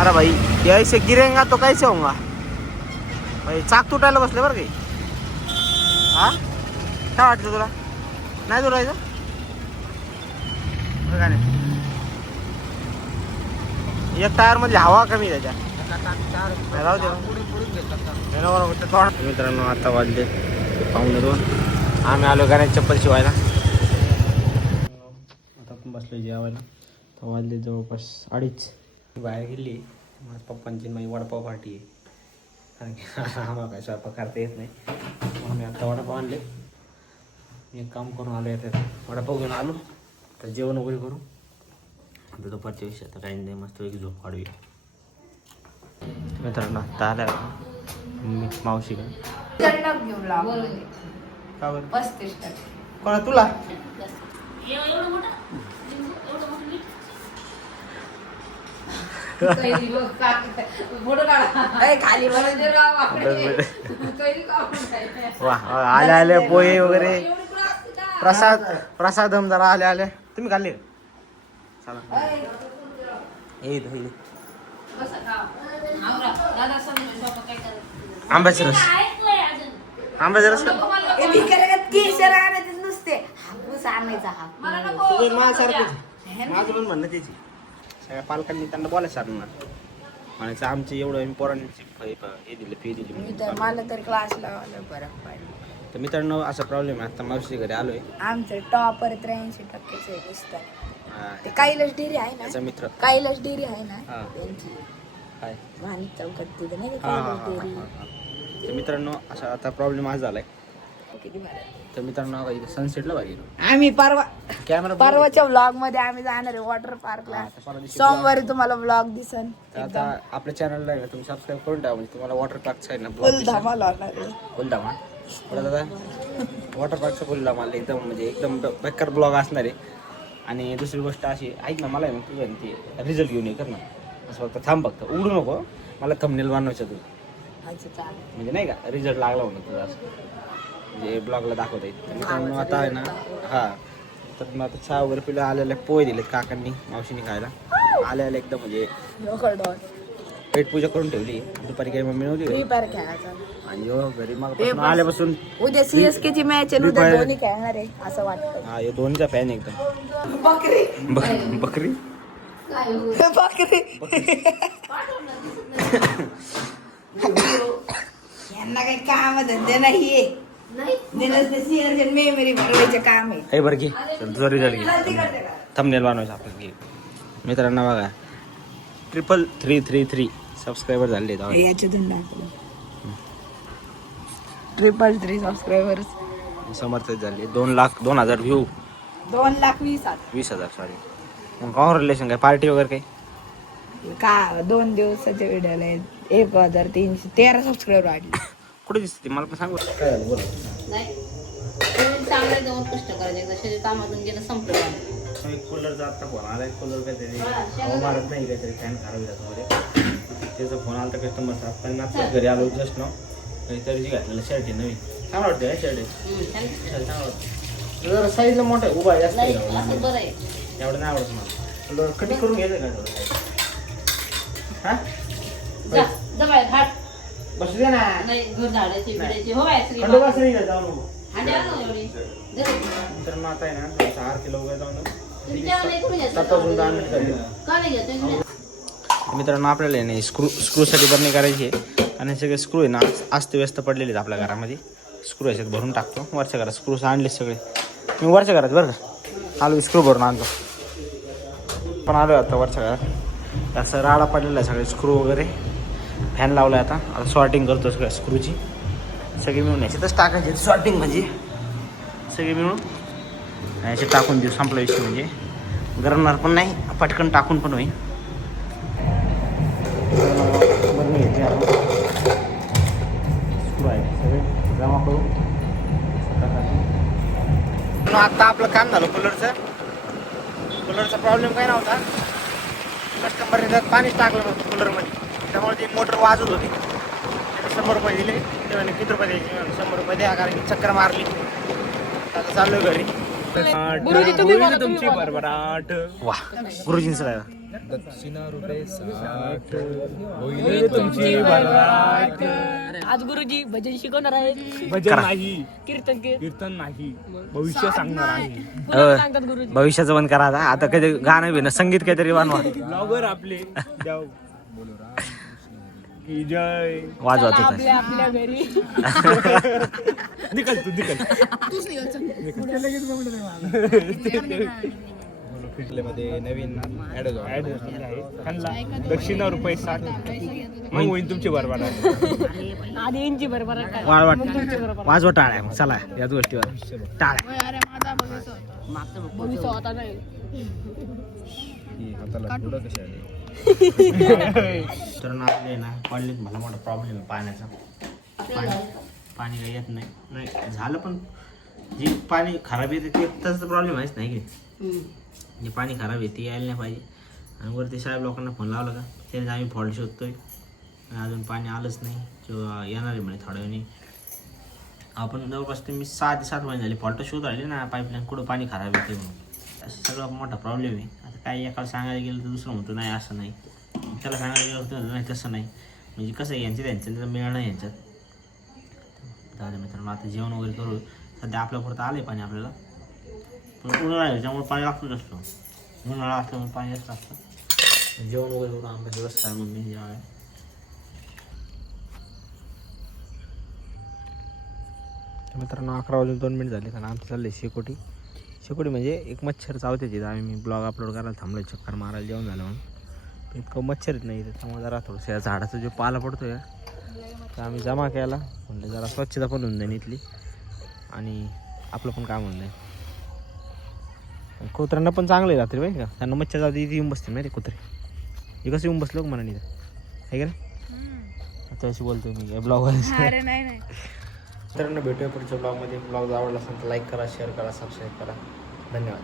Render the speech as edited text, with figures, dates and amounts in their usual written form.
अरे भाई ये ऐसे गिरेगा तो कैसे होगा भाई. चाक तुटायला बसले बरं काही. हा काय वाटतं तुला नाही तुटायचं बघा नाही. एक टायर मध्ये हवा कमी त्याच्या राहू दे. मित्रांनो आता वाजले 1:45. आम्ही आलो गाण्याची चप्पल शिवायला. आता पण बसलो जेवायला. तर वाजले जवळपास 2:30. बाहेर गेली माझ्या पप्पांची माझी वडापाव पार्टी आहे. कारण की आम्हाला काय स्वयंपाक करता येत नाही. आम्ही आता वडापाव आणले. मी एक काम करून आलो येतात वडापाव घेऊन आलो. तर जेवण वगैरे करू. आता दुपारच्या विषय आता काही नाही. मस्त एक झोप काढूया. मित्रांनो आता आल्या मावशी का घेऊन लाव का बरं 35%. कोणा तुला खाली वा आले आले पोहे वगैरे प्रसाद जरा आले आले. तुम्ही खाल्ले चला आंब्याचा रस आंब्याचा रस नुसते हापूस आणायचा माझं पण म्हणणं त्याची सगळ्या पालकांनी त्यांना बोलायचं साधणार म्हणायचं आमचे एवढं पोरांची हे दिलं फी दिली. मला तर क्लास लावायला बरं पाहिजे. तर मित्रांनो असा प्रॉब्लेम आहे. आता मावशी घरी आलोय. आमचं टॉपर 83% दिसतात. ते कैलास डेअरी आहे ना त्याचा मित्र कैलास डेअरी आहे ना हा. त्यांची काय वाणी चौकट तिथं नाही का हा कैलास डेअरी. तर मित्रांनो असा आता प्रॉब्लेम आज झालाय. किती भारी. तर मित्रांनो इथे सनसेटला भारी आम्ही कॅमेरा परवाच्या व्लॉग मध्ये आम्ही जाणार आहे वॉटर पार्कला. सोमवारी तुम्हाला व्लॉग दिसन. आता आपल्या चॅनलला आहे ना तुम्ही सबस्क्राईब करून टाका. म्हणजे तुम्हाला वॉटर पार्कचा आहे ना फुल धमाल होणार आहे. फुल धमाल दादा वॉटर पार्कचा फुल धमाल एकदम म्हणजे एकदम बेकार ब्लॉग असणार आहे. आणि दुसरी गोष्ट अशी ऐक ना मला आहे ना तुझं ते रिझल्ट घेऊन ये कर ना असं फक्त थांब फक्त उघडू नको. मला थंबनेल बनवायचं तू म्हणजे नाही का रिझल्ट लागला म्हणून तुझा असं म्हणजे ब्लॉगला दाखवता येईल. तर मित्रांनो आता आहे ना हा तर मग आता चहा वगैरे पिलं आलेले पोहे दिलेत काकांनी मावशीने खायला. आले एकदम म्हणजे पेट पूजा करून ठेवली. दुपारी काही मम्मी नव्हती आणि घरी मग आल्यापासून उद्या सीएसके ची मॅच आहे. उद्या धोनी खेळणार आहे असं वाटतं. हा हे दोन्हीचा फॅन एकदम. बकरी बकरी यांना काही काम धंदे नाहीये. मेमरी भरवायचं काम आहे. हे बरं घे तुझा रिझल्ट घे थंबनेल बनवायचं आपण घे. मित्रांनो बघा 333 सबस्क्रायबर झाले. याच्यातून दाखव 333 सबस्क्रायबर्स समर्थ झाले. 2,02,000 व्ह्यू 2,20,000 सॉरी. मग कॉंग्रॅच्युलेशन काय पार्टी वगैरे काही का 2 दिवसाच्या व्हिडिओला 1,313 सबस्क्रायबर वाढले. कुठे दिसते मला पण सांगू काय झालं बोला. नाही चांगलं जाऊन कष्ट करायचं शरीर कामातून गेलं संपलं. कूलरचा आत्ता फोन आला. कूलर काहीतरी हवा मारत नाही काहीतरी फॅन खराब त्याच्यामध्ये त्याचा फोन आला तर कस्टमरचा. आपण आता घरी आलो जस्ट ना काहीतरी घातलेलं शर्ट आहे नवीन चांगलं वाटतं शर्ट आहे चांगलं वाटतं. जरा साईजला मोठा आहे उभा जास्त बरं आहे एवढं नाही आवडत मला. कटिंग करून घ्यायचं का थोडं हा बसू दे ना नाही घर झाडायची बिडायची हो खंडोबाच नाही का जाऊ नको. एवढी तर मग आता आहे ना 6 किलो वगैरे जाऊन मित्रांनो आपल्याला नाही स्क्रूसाठी बरणी करायची आहे. आणि सगळे स्क्रू आहे ना अस्तव्यस्त पडलेले आहेत आपल्या घरामध्ये. स्क्रू याच्यात भरून टाकतो. वरच्या घरात स्क्रूज आणले सगळे मी वरच्या घरात बरं का आलो स्क्रू भरून आणतो. पण आलो आता वरच्या घरात असं राडा पडलेला आहे सगळे स्क्रू वगैरे. फॅन लावला आहे आता सॉर्टिंग करतो सगळ्या स्क्रूची. सगळे मिळून याच्यातच टाकायचे सॉर्टिंग म्हणजे सगळे मिळून याचे टाकून देऊ संपला विषय. म्हणजे गरमणार पण नाही पटकन टाकून पण होईल. बरं घेते आपण स्क्रू आहे सगळे जमा करू. आता आपलं काम झालं कूलरचा प्रॉब्लेम काय नव्हता. कस्टमरने त्यात पाणीच टाकलं नव्हतं कूलरमध्ये त्यामुळे ती मोटर वाजत होती. 100 रुपये दिले ते म्हणे किती रुपये द्यायचे 100 रुपये द्या कारण की चक्कर मारली. आता चाललोय घरी. तुमची बरोबर 8 वा गुरुजींचं काय दक्षिणा रुपये 60 होईल तुमची भरभराट. आज गुरुजी भजन शिकवणार आहे. भजन नाही, कीर्तन कीर्तन नाही, भविष्य सांगणार आहे. पुन्हा सांगतात गुरुजी. भविष्याचं बंद करा आता कधी गाणं बिणं संगीत काहीतरी बनवा. ब्लॉगर आपले जाऊ की जय. वाजवा तू आपल्या आपल्या घरी निकल तू निकल. मध्ये नवीन ऍड आहे. दक्षिणा रुपये 60 मग होईल तुमची बरबाद. आधी यांची बरोबर काय वाजवा टाळ्या मग चला याच गोष्टीवर टाळ्या. भविष्य होता नाही. तर ना आपले ना कॉलनीत मला मोठा प्रॉब्लेम आहे पाण्याचा. पाणी काही येत नाही झालं पण जे पाणी खराब येते ते त्याचा प्रॉब्लेम आहेच नाही की जे पाणी खराब येते यायला नाही पाहिजे. आणि वरती साहेब लोकांना फोन लावला का त्याने आम्ही फॉल्ट शोधतोय अजून पाणी आलंच नाही किंवा येणार आहे म्हणे थोड्या वेळाने. आपण जवळपास तुम्ही 6 ते 7 महिने झाले फॉल्ट शोध राहिले ना पाईपलाईन कुठं पाणी खराब येते म्हणून. असं सगळं मोठा प्रॉब्लेम आहे. आता काही एकाला सांगायला गेलं तर दुसरं म्हणतो नाही असं नाही, त्याला सांगायला गेलं तर नाही तसं नाही. म्हणजे कसं आहे यांच्यात मिळणं यांच्यात. झालं मित्रांनो आता जेवण वगैरे करू. सध्या आपल्यापुरतं आलं आहे पाणी आपल्याला पण उन्हाळा आहे त्यामुळे पाणी लागतच असतो. उन्हाळा असल्यामुळे पाणी जास्त लागतं. जेवण वगैरे करून आंब्याची व्यवस्था आहे मम्मी जेवायला. मित्रांनो 11 वाजून 2 मिनिट झाले कारण आमचं चाललं आहे शेकोटी. शेकोटी म्हणजे एक मच्छर चावते तिथं. आम्ही मी ब्लॉग अपलोड करायला थांबलो चक्कर मारायला जेवण झालं म्हणून. इतकं मच्छर येत नाही त्यामुळे जरा थोडंसं या झाडाचा जो पाला पडतो या तर आम्ही जमा केला म्हणजे जरा स्वच्छता पण होऊन जाईल इथली आणि आपलं पण काम होऊन जाईल. कुत्र्यांना पण चांगलं आहे रात्री माहिती का त्यांना मच्छर जाऊ इथे येऊन बसते माहिती कुत्रे. हे कसं येऊन बसलो म्हणा इथं आहे का नाही. त्याशी बोलतोय मी ब्लॉगवर. अरे नाही नाही. मित्रांनो भेटूया पुढच्या ब्लॉगमध्ये. ब्लॉग आवडला असेल तर लाईक करा, शेअर करा, सबस्क्राईब करा. धन्यवाद.